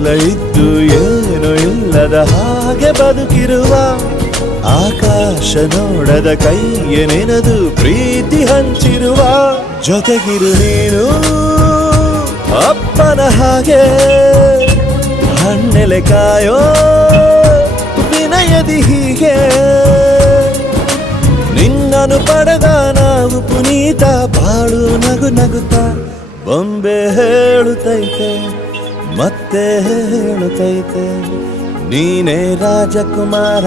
ಎಲ್ಲ ಇದ್ದು ಏನು ಇಲ್ಲದ ಹಾಗೆ ಬದುಕಿರುವ ಆಕಾಶ ನೋಡದ ಕೈಯ ನೆನೆದು ಪ್ರೀತಿ ಹಂಚಿರುವ ಜೊತೆಗಿರು ನೀನು ಅಪ್ಪನ ಹಾಗೆ ಹಣ್ಣೆಲೆ ಕಾಯೋ ವಿನಯದಿ ಹೀಗೆ ನಿನ್ನನು ಪಡೆದ ನಾವು ಪುನೀತ ಬಾಳು ನಗು ನಗುತ್ತಾ ಬೊಂಬೆ ಹೇಳುತ್ತೈತೆ ಮತ್ತೆ ಹೇಳುತ್ತೈತೆ ನೀನೇ ರಾಜಕುಮಾರ.